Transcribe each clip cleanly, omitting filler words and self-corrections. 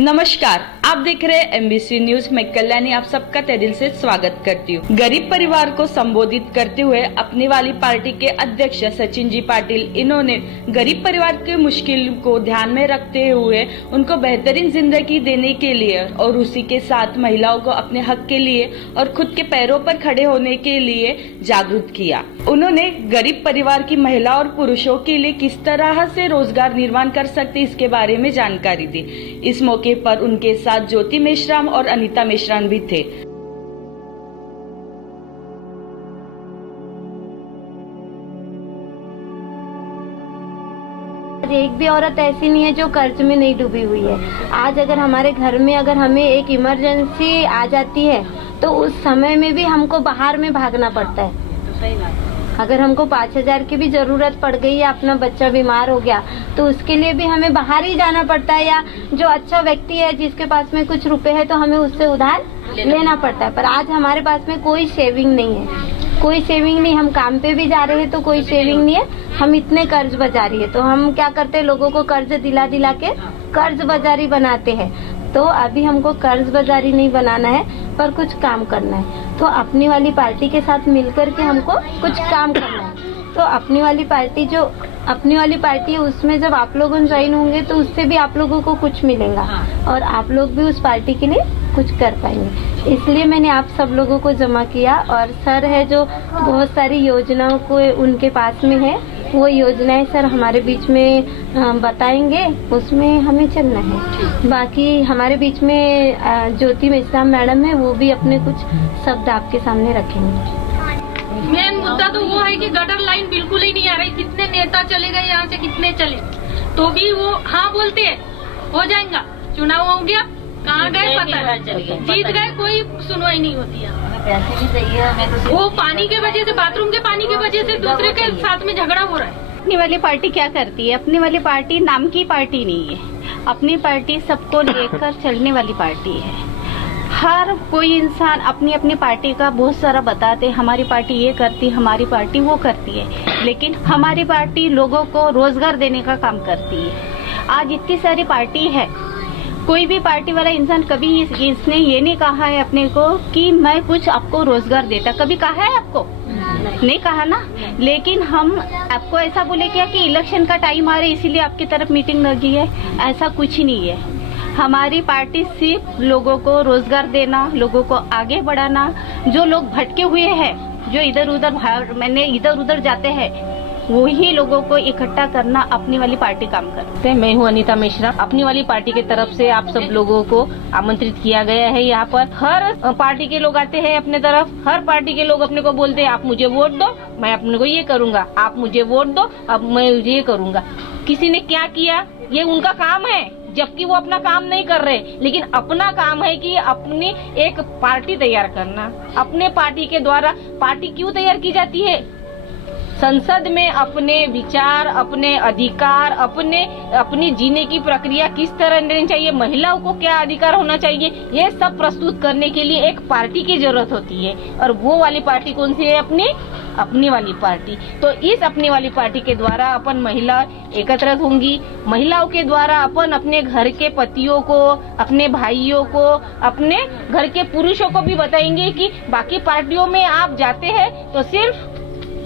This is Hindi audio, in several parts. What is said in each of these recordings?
नमस्कार, आप देख रहे हैं एमबीसी न्यूज। मैं कल्याणी आप सबका तहे दिल से स्वागत करती हूँ। गरीब परिवार को संबोधित करते हुए अपनी वाली पार्टी के अध्यक्ष सचिन जी पाटिल, इन्होंने गरीब परिवार के मुश्किल को ध्यान में रखते हुए उनको बेहतरीन जिंदगी देने के लिए और उसी के साथ महिलाओं को अपने हक के लिए और खुद के पैरों पर खड़े होने के लिए जागरूक किया। उन्होंने गरीब परिवार की महिला और पुरुषों के लिए किस तरह से रोजगार निर्माण कर सकते इसके बारे में जानकारी दी। इस मौके पर उनके साथ ज्योति मेश्राम और अनीता मेश्राम भी थे। एक भी औरत ऐसी नहीं है जो कर्ज में नहीं डूबी हुई है। आज अगर हमारे घर में अगर हमें एक इमरजेंसी आ जाती है तो उस समय में भी हमको बाहर में भागना पड़ता है। अगर हमको 5,000 की भी जरूरत पड़ गई या अपना बच्चा बीमार हो गया तो उसके लिए भी हमें बाहर ही जाना पड़ता है, या जो अच्छा व्यक्ति है जिसके पास में कुछ रुपए है तो हमें उससे उधार लेना पड़ता है। पर आज हमारे पास में कोई सेविंग नहीं है, कोई सेविंग नहीं। हम काम पे भी जा रहे हैं तो कोई सेविंग नहीं है, हम इतने कर्ज बाजारी है। तो हम क्या करते हैं, लोगों को कर्ज दिला दिला के कर्ज बाजारी बनाते हैं। तो अभी हमको कर्ज बाजारी नहीं बनाना है पर कुछ काम करना है। तो अपनी वाली पार्टी के साथ मिलकर के हमको कुछ काम करना है। तो अपनी वाली पार्टी है, उसमें जब आप लोग ज्वाइन होंगे तो उससे भी आप लोगों को कुछ मिलेगा और आप लोग भी उस पार्टी के लिए कुछ कर पाएंगे। इसलिए मैंने आप सब लोगों को जमा किया। और सर है जो बहुत सारी योजनाओं को उनके पास में है, वो योजनाएं सर हमारे बीच में बताएंगे, उसमें हमें चलना है। बाकी हमारे बीच में ज्योति मेश्राम मैडम है, वो भी अपने कुछ शब्द आपके सामने रखेंगे। मेन मुद्दा तो वो है कि गटर लाइन बिल्कुल ही नहीं आ रही। कितने नेता चले गए यहाँ से, कितने चले तो भी वो हाँ बोलते हैं हो जाएगा, चुनाव हो गया, कहाँ गए पता नहीं, जीत गए, कोई सुनवाई नहीं होती है। पैसे भी चाहिए हमें तो। वो पानी के वजह से, बाथरूम के पानी की वजह से दूसरे के साथ में झगड़ा हो रहा है। अपनी वाली पार्टी क्या करती है? अपनी वाली पार्टी नाम की पार्टी नहीं है। अपनी पार्टी सबको लेकर चलने वाली पार्टी है। हर कोई इंसान अपनी अपनी पार्टी का बहुत सारा बताते, हमारी पार्टी ये करती, हमारी पार्टी वो करती है, लेकिन हमारी पार्टी लोगों को रोजगार देने का काम करती है। आज इतनी सारी पार्टी है, कोई भी पार्टी वाला इंसान कभी इसने ये नहीं कहा है अपने को कि मैं कुछ आपको रोजगार देता। कभी कहा है आपको? नहीं कहा ना। लेकिन हम आपको ऐसा बोले क्या कि इलेक्शन का टाइम आ रहा है इसीलिए आपकी तरफ मीटिंग लगी है, ऐसा कुछ ही नहीं है। हमारी पार्टी सिर्फ लोगों को रोजगार देना, लोगों को आगे बढ़ाना, जो लोग भटके हुए हैं, जो इधर उधर जाते हैं, वही लोगों को इकट्ठा करना अपनी वाली पार्टी काम करते हैं। मैं हूँ अनीता मेश्राम। अपनी वाली पार्टी की तरफ से आप सब लोगों को आमंत्रित किया गया है। यहाँ पर हर पार्टी के लोग आते हैं अपने तरफ। हर पार्टी के लोग अपने को बोलते हैं आप मुझे वोट दो, मैं अपने को ये करूँगा, आप मुझे वोट दो, अब मैं ये करूँगा। किसी ने क्या किया ये उनका काम है, जबकि वो अपना काम नहीं कर रहे, लेकिन अपना काम है कि अपनी एक पार्टी तैयार करना। अपने पार्टी के द्वारा पार्टी क्यों तैयार की जाती है? संसद में अपने विचार, अपने अधिकार, अपनी जीने की प्रक्रिया किस तरह रहनी चाहिए, महिलाओं को क्या अधिकार होना चाहिए, ये सब प्रस्तुत करने के लिए एक पार्टी की जरूरत होती है। और वो वाली पार्टी कौन सी है? अपनी वाली पार्टी। तो इस अपनी वाली पार्टी के द्वारा अपन महिला एकत्रित होंगी। महिलाओं के द्वारा अपन अपने घर के पतियों को, अपने भाइयों को, अपने घर के पुरुषों को भी बताएंगे कि बाकी पार्टियों में आप जाते हैं तो सिर्फ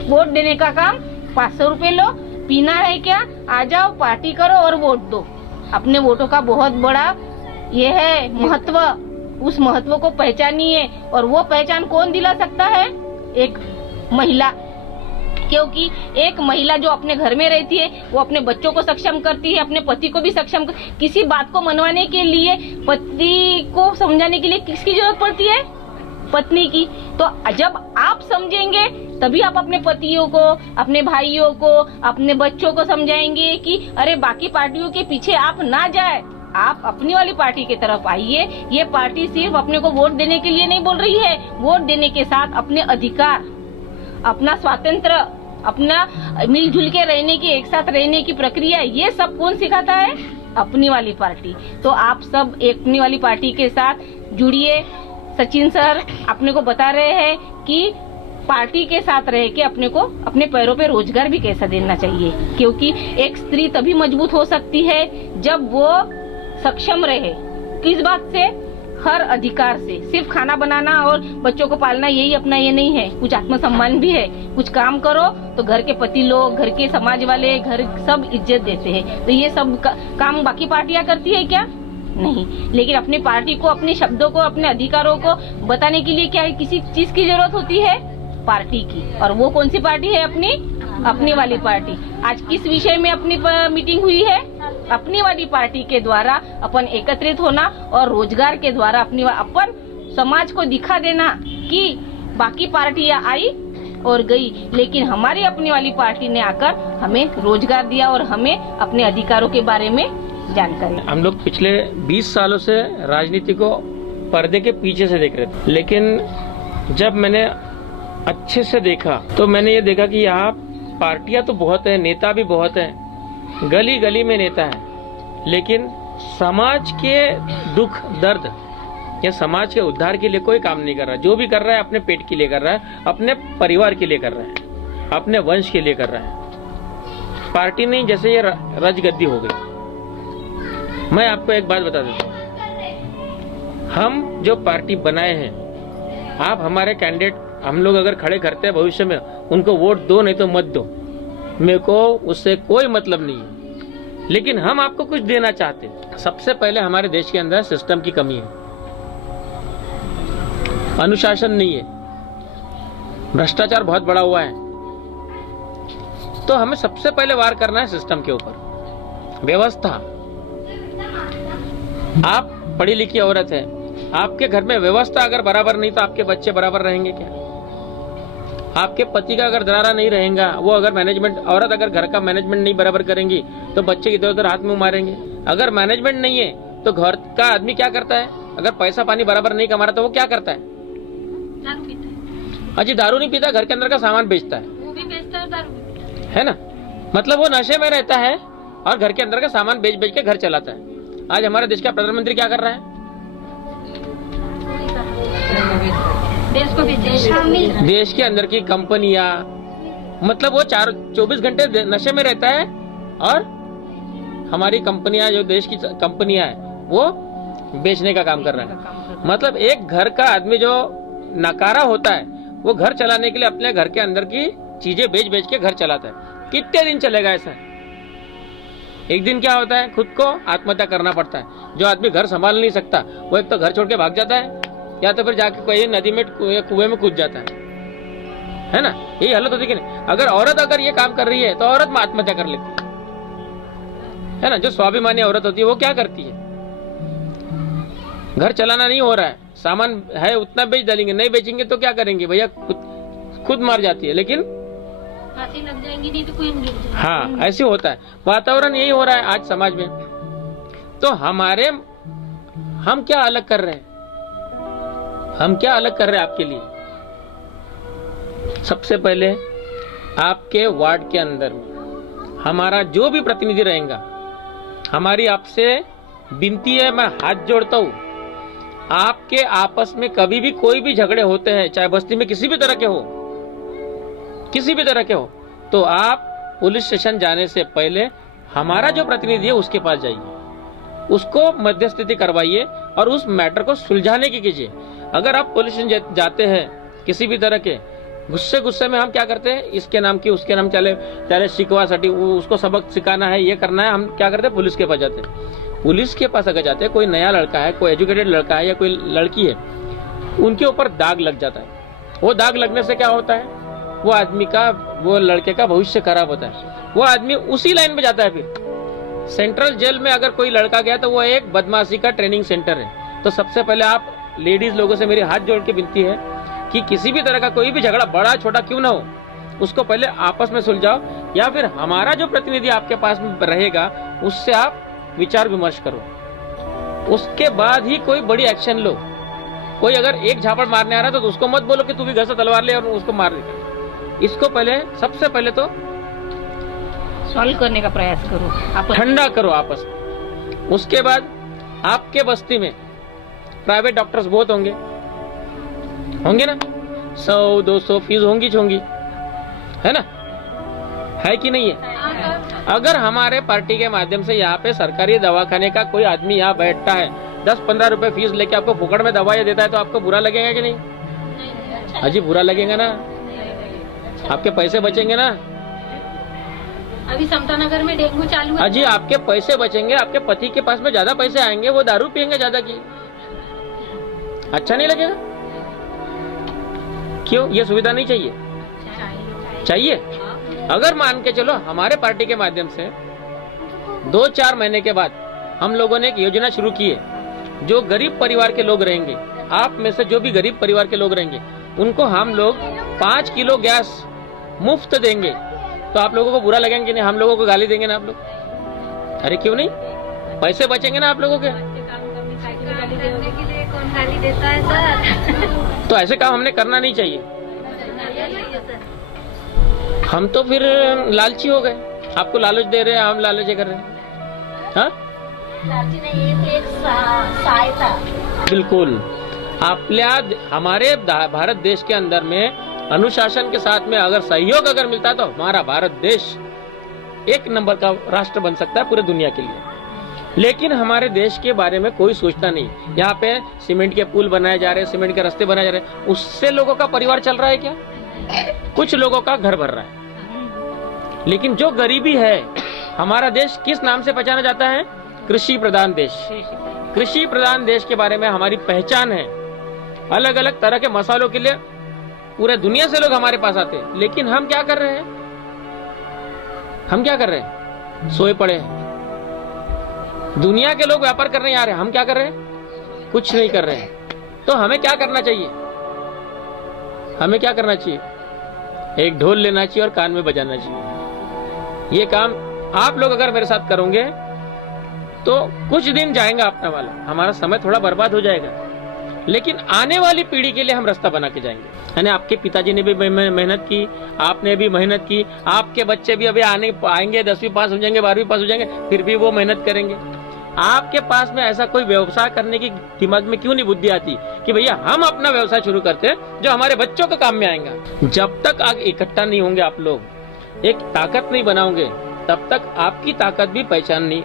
वोट देने का काम, 500 रुपए लो, पीना है क्या, आ जाओ पार्टी करो और वोट दो। अपने वोटों का बहुत बड़ा ये है महत्व, उस महत्व को पहचानिए। और वो पहचान कौन दिला सकता है? एक महिला। क्योंकि एक महिला जो अपने घर में रहती है वो अपने बच्चों को सक्षम करती है, अपने पति को भी सक्षम किसी बात को मनवाने के लिए, पति को समझाने के लिए किसकी जरूरत पड़ती है? पत्नी की। तो जब आप समझेंगे तभी आप अपने पतियों को, अपने भाइयों को, अपने बच्चों को समझाएंगे कि अरे बाकी पार्टियों के पीछे आप ना जाए, आप अपनी वाली पार्टी की तरफ आइए। ये पार्टी सिर्फ अपने को वोट देने के लिए नहीं बोल रही है, वोट देने के साथ अपने अधिकार, अपना स्वातंत्र, अपना मिलजुल के रहने की, एक साथ रहने की प्रक्रिया, ये सब कौन सिखाता है? अपनी वाली पार्टी। तो आप सब अपनी वाली पार्टी के साथ जुड़िए। सचिन सर अपने को बता रहे हैं कि पार्टी के साथ रह के अपने को अपने पैरों पे रोजगार भी कैसा देना चाहिए, क्योंकि एक स्त्री तभी मजबूत हो सकती है जब वो सक्षम रहे, किस बात से? हर अधिकार से। सिर्फ खाना बनाना और बच्चों को पालना यही अपना ये नहीं है, कुछ आत्मसम्मान भी है। कुछ काम करो तो घर के पति लोग, घर के समाज वाले, घर सब इज्जत देते हैं। तो ये सब काम बाकी पार्टियां करती है क्या? नहीं। लेकिन अपनी पार्टी को, अपने शब्दों को, अपने अधिकारों को बताने के लिए क्या है, किसी चीज की जरूरत होती है? पार्टी की। और वो कौन सी पार्टी है? अपनी वाली पार्टी। आज किस विषय में अपनी मीटिंग हुई है? अपनी वाली पार्टी के द्वारा अपन एकत्रित होना और रोजगार के द्वारा अपन समाज को दिखा देना कि बाकी पार्टियां आई और गई, लेकिन हमारी अपनी वाली पार्टी ने आकर हमें रोजगार दिया और हमें अपने अधिकारों के बारे में जानकारी। हम लोग पिछले 20 सालों से राजनीति को पर्दे के पीछे से देख रहे थे, लेकिन जब मैंने अच्छे से देखा तो मैंने ये देखा कि यहाँ पार्टियां तो बहुत है, नेता भी बहुत है, गली गली में नेता है, लेकिन समाज के दुख दर्द या समाज के उद्धार के लिए कोई काम नहीं कर रहा। जो भी कर रहा है अपने पेट के लिए कर रहा है, अपने परिवार के लिए कर रहा है, अपने वंश के लिए कर रहा है। पार्टी नहीं, जैसे ये राजगद्दी हो गई। मैं आपको एक बात बता देता हूँ, हम जो पार्टी बनाए हैं, आप हमारे कैंडिडेट हम लोग अगर खड़े करते हैं भविष्य में, उनको वोट दो नहीं तो मत दो, मेरे को उससे कोई मतलब नहीं है। लेकिन हम आपको कुछ देना चाहते हैं। सबसे पहले हमारे देश के अंदर सिस्टम की कमी है, अनुशासन नहीं है, भ्रष्टाचार बहुत बड़ा हुआ है। तो हमें सबसे पहले वार करना है सिस्टम के ऊपर, व्यवस्था। आप पढ़ी लिखी औरत है, आपके घर में व्यवस्था अगर बराबर नहीं तो आपके बच्चे बराबर रहेंगे क्या? आपके पति का अगर दरारा नहीं रहेगा, वो अगर मैनेजमेंट, औरत अगर घर का मैनेजमेंट नहीं बराबर करेंगी तो बच्चे इधर उधर हाथ में मारेंगे। अगर मैनेजमेंट नहीं है तो घर का आदमी क्या करता है? अगर पैसा पानी बराबर नहीं कमा रहा तो वो क्या करता है? दारू पीता है। अजी दारू नहीं पीता, घर के अंदर का सामान बेचता है, वो भी बेचता है, दारू भी पीता है ना? मतलब वो नशे में रहता है और घर के अंदर का सामान बेच बेच के घर चलाता है। आज हमारे देश का प्रधानमंत्री क्या कर रहा है? देश को भी देश के अंदर की कंपनियां, मतलब वो 24 घंटे नशे में रहता है और हमारी कंपनियां, जो देश की कंपनियां हैं, वो बेचने का काम कर रहा है। मतलब एक घर का आदमी जो नकारा होता है, वो घर चलाने के लिए अपने घर के अंदर की चीजें बेच बेच के घर चलाता है। कितने दिन चलेगा ऐसा? एक दिन क्या होता है, खुद को आत्महत्या करना पड़ता है। जो आदमी घर संभाल नहीं सकता वो एक तो घर छोड़ के भाग जाता है, या तो फिर जाके कोई नदी में कुएं में कूद जाता है ना? यही हालत होती कि नहीं? अगर औरत अगर ये काम कर रही है तो औरत में आत्महत्या कर लेती है ना? जो स्वाभिमानी औरत होती है वो क्या करती है? घर चलाना नहीं हो रहा है, सामान है उतना बेच डालेंगे, नहीं बेचेंगे तो क्या करेंगे भैया? खुद मार जाती है। लेकिन फांसी लग जाएंगी, नहीं तो कोई गिर जाएगा। हाँ, ऐसे होता है। वातावरण यही हो रहा है आज समाज में। तो हम क्या अलग कर रहे हैं? हम क्या अलग कर रहे हैं आपके लिए? सबसे पहले आपके वार्ड के अंदर हमारा जो भी प्रतिनिधि रहेगा, हमारी आपसे विनती है, मैं हाथ जोड़ता हूं, आपके आपस में कभी भी कोई भी झगड़े होते हैं, चाहे बस्ती में किसी भी तरह के हो, तो आप पुलिस स्टेशन जाने से पहले हमारा जो प्रतिनिधि है उसके पास जाइए, उसको मध्यस्थता करवाइए और उस मैटर को सुलझाने की कीजिए। अगर आप पुलिस स्टेशन जाते हैं किसी भी तरह के गुस्से में, हम क्या करते हैं, इसके नाम की उसके नाम चले शिकवा सटी, उसको सबक सिखाना है, ये करना है, हम क्या करते हैं, पुलिस के पास जाते हैं। पुलिस के पास अगर जाते हैं, कोई नया लड़का है, कोई एजुकेटेड लड़का है या कोई लड़की है, उनके ऊपर दाग लग जाता है। वो दाग लगने से क्या होता है, वो आदमी का, वो लड़के का भविष्य खराब होता है। वो आदमी उसी लाइन में जाता है। फिर सेंट्रल जेल में अगर कोई लड़का गया तो वो एक बदमाशी का ट्रेनिंग सेंटर है। तो सबसे पहले आप लेडीज लोगों से मेरी हाथ जोड़ के विनती है कि किसी भी तरह का कोई भी झगड़ा, बड़ा छोटा क्यों ना हो, उसको पहले आपस में सुलझाओ, या फिर हमारा जो प्रतिनिधि आपके पास में रहेगा उससे आप विचार विमर्श करो, उसके बाद ही कोई बड़ी एक्शन लो। कोई अगर एक झापड़ मारने आ रहा है तो उसको मत बोलो कि तू भी घर से तलवार ले और उसको मार दे। इसको पहले, सबसे पहले तो सॉल्व करने का प्रयास करो, ठंडा करो आपस में। उसके बाद आपके बस्ती में प्राइवेट डॉक्टर्स बहुत होंगे ना, 100-200 फीस होंगी, है ना? है कि नहीं है? अगर हमारे पार्टी के माध्यम से यहाँ पे सरकारी दवाखाने का कोई आदमी यहाँ बैठता है 10-15 रुपए फीस लेके आपको फुकड़ में दवाई देता है तो आपको बुरा लगेगा कि नहीं? अजी बुरा लगेगा ना? आपके पैसे बचेंगे ना? अभी समता नगर में डेंगू चालू है। अजी आपके पैसे बचेंगे, आपके पति के पास में ज्यादा पैसे आएंगे, वो दारू पियेंगे ज्यादा की। अच्छा नहीं लगेगा? क्यों? ये सुविधा नहीं चाहिए? चाहिए। अगर मान के चलो हमारे पार्टी के माध्यम से 2-4 महीने के बाद हम लोगों ने एक योजना शुरू की है, जो गरीब परिवार के लोग रहेंगे, आप में से जो भी गरीब परिवार के लोग रहेंगे, उनको हम लोग 5 किलो गैस मुफ्त देंगे। तो आप लोगों को बुरा लगेंगे नहीं? हम लोगों को गाली देंगे ना आप लोग? अरे क्यों नहीं? पैसे बचेंगे ना आप लोगों के। कौन गाली देता है सर? तो ऐसे काम हमने करना नहीं चाहिए। हम तो फिर लालची हो गए, आपको लालच दे रहे हैं, हम लालच कर रहे हैं। हाँ बिल्कुल। हमारे भारत देश के अंदर में अनुशासन के साथ में अगर सहयोग अगर मिलता है तो हमारा भारत देश 1 नंबर का राष्ट्र बन सकता है पूरे दुनिया के लिए। लेकिन हमारे देश के बारे में कोई सोचता नहीं। यहाँ पे सीमेंट के पुल बनाए जा रहे हैं, सीमेंट के रास्ते बनाए जा रहे हैं, उससे लोगों का परिवार चल रहा है क्या? कुछ लोगों का घर भर रहा है। लेकिन जो गरीबी है, हमारा देश किस नाम से पहचाना जाता है? कृषि प्रधान देश। कृषि प्रधान देश के बारे में हमारी पहचान है। अलग अलग तरह के मसालों के लिए पूरे दुनिया से लोग हमारे पास आते हैं। लेकिन हम क्या कर रहे हैं? हम क्या कर रहे हैं? सोए पड़े हैं। दुनिया के लोग व्यापार करने आ रहे हैं, हम क्या कर रहे हैं? कुछ नहीं कर रहे हैं। तो हमें क्या करना चाहिए? हमें क्या करना चाहिए? एक ढोल लेना चाहिए और कान में बजाना चाहिए। ये काम आप लोग अगर मेरे साथ करोगे तो कुछ दिन जाएगा अपना वाला, हमारा समय थोड़ा बर्बाद हो जाएगा, लेकिन आने वाली पीढ़ी के लिए हम रास्ता बना के जाएंगे। यानी आपके पिताजी ने भी मेहनत की, आपने भी मेहनत की, आपके बच्चे भी अभी आएंगे 10वीं पास हो जाएंगे, 12वीं पास हो जाएंगे, फिर भी वो मेहनत करेंगे। आपके पास में ऐसा कोई व्यवसाय करने की दिमाग में क्यों नहीं बुद्धि आती कि भैया हम अपना व्यवसाय शुरू करते हैं जो हमारे बच्चों के काम में आएगा। जब तक आप इकट्ठा नहीं होंगे, आप लोग एक ताकत नहीं बनाओगे, तब तक आपकी ताकत भी पहचान नहीं,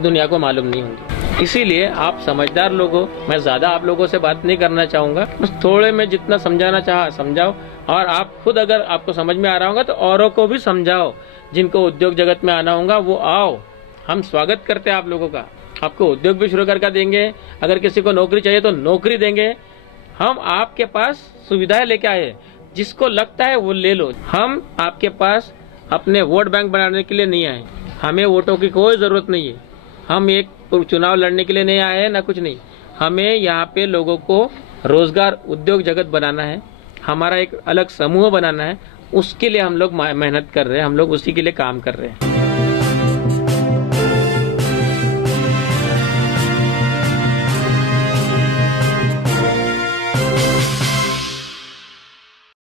दुनिया को मालूम नहीं होगी। इसीलिए आप समझदार लोग हो। मैं ज्यादा आप लोगों से बात नहीं करना चाहूंगा, बस थोड़े में जितना समझाना चाहा समझाओ, और आप खुद अगर आपको समझ में आ रहा होगा तो औरों को भी समझाओ। जिनको उद्योग जगत में आना होगा वो आओ, हम स्वागत करते हैं आप लोगों का। आपको उद्योग भी शुरू करके देंगे, अगर किसी को नौकरी चाहिए तो नौकरी देंगे। हम आपके पास सुविधाएं लेके आए, जिसको लगता है वो ले लो। हम आपके पास अपने वोट बैंक बनाने के लिए नहीं आए, हमें वोटों की कोई जरूरत नहीं है। हम एक चुनाव लड़ने के लिए नहीं आए हैं, ना कुछ नहीं। हमें यहाँ पे लोगों को रोजगार उद्योग जगत बनाना है, हमारा एक अलग समूह बनाना है, उसके लिए हम लोग मेहनत कर रहे हैं, हम लोग उसी के लिए काम कर रहे हैं।